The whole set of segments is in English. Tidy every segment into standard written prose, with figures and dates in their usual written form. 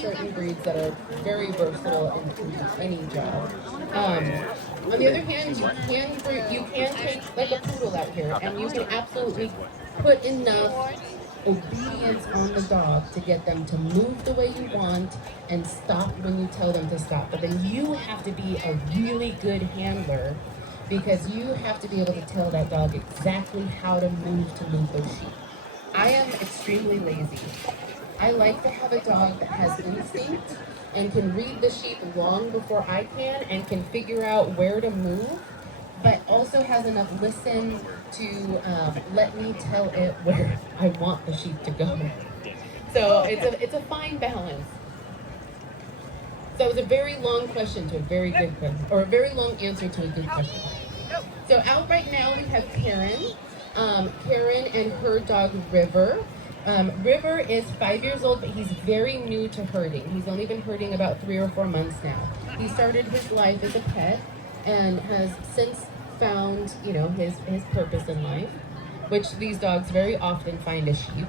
certain breeds that are very versatile and can do any job. On the other hand, you can take like a poodle out here, and you can absolutely put enough obedience on the dog to get them to move the way you want and stop when you tell them to stop. But then you have to be a really good handler because you have to be able to tell that dog exactly how to move those sheep. I am extremely lazy. I like to have a dog that has instinct and can read the sheep long before I can and can figure out where to move, but also has enough listen to let me tell it where I want the sheep to go. So it's a fine balance. So it was a very long question to a very good question, or a very long answer to a good question. So out right now we have Karen. Karen and her dog River. River is 5 years old, but he's very new to herding. He's only been herding about 3 or 4 months now. He started his life as a pet and has since found, his purpose in life, which these dogs very often find as sheep.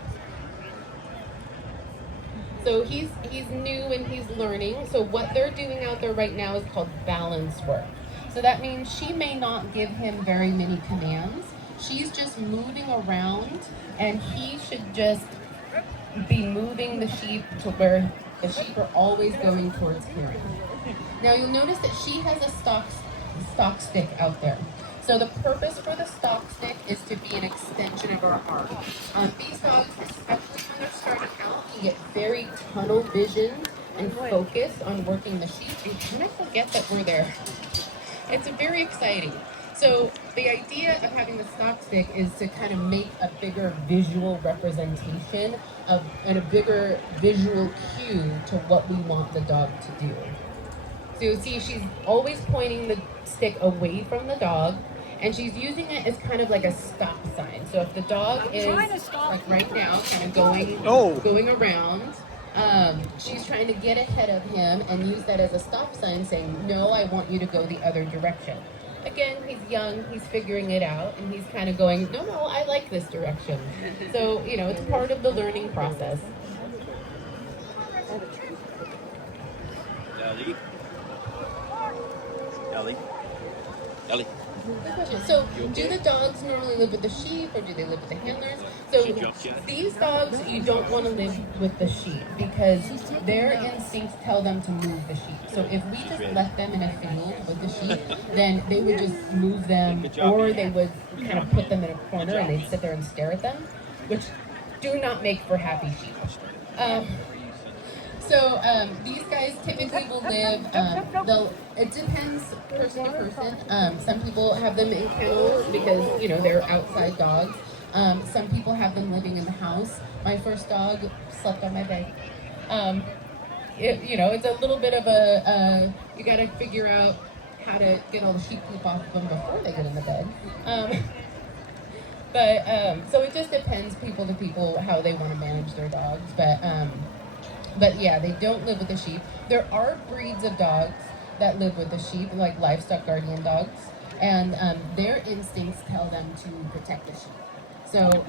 So he's new and he's learning. So what they're doing out there right now is called balance work. So that means she may not give him very many commands. She's just moving around, and he should just be moving the sheep to where the sheep are always going towards Karen. Now you'll notice that she has a stock stick out there. So the purpose for the stock stick is to be an extension of our arm. These dogs, especially when they're starting out, can get very tunnel vision and focus on working the sheep. They kind of forget that we're there. It's very exciting. So the idea of having the stock stick is to kind of make a bigger visual representation of and a bigger visual cue to what we want the dog to do. So you'll see she's always pointing the stick away from the dog, and she's using it as kind of like a stop sign. So if the dog is like right now kind of going around, she's trying to get ahead of him and use that as a stop sign saying, no, I want you to go the other direction. Again, he's young, he's figuring it out, and he's kind of going, no, I like this direction. So, it's part of the learning process. Ellie. Good question. So, do the dogs normally live with the sheep, or do they live with the handlers? So, these dogs, you don't want to live with the sheep because their instincts tell them to move the sheep. So, if we just left them in a field with the sheep, then they would just move them, or they would kind of put them in a corner and they'd sit there and stare at them, which do not make for happy sheep. So these guys typically will live, it depends person to person. Some people have them in kennels because, they're outside dogs. Some people have them living in the house. My first dog slept on my bed. It's a little bit of you got to figure out how to get all the sheep poop off of them before they get in the bed. So it just depends people to people how they want to manage their dogs. But yeah, they don't live with the sheep. There are breeds of dogs that live with the sheep, like livestock guardian dogs, and their instincts tell them to protect the sheep. So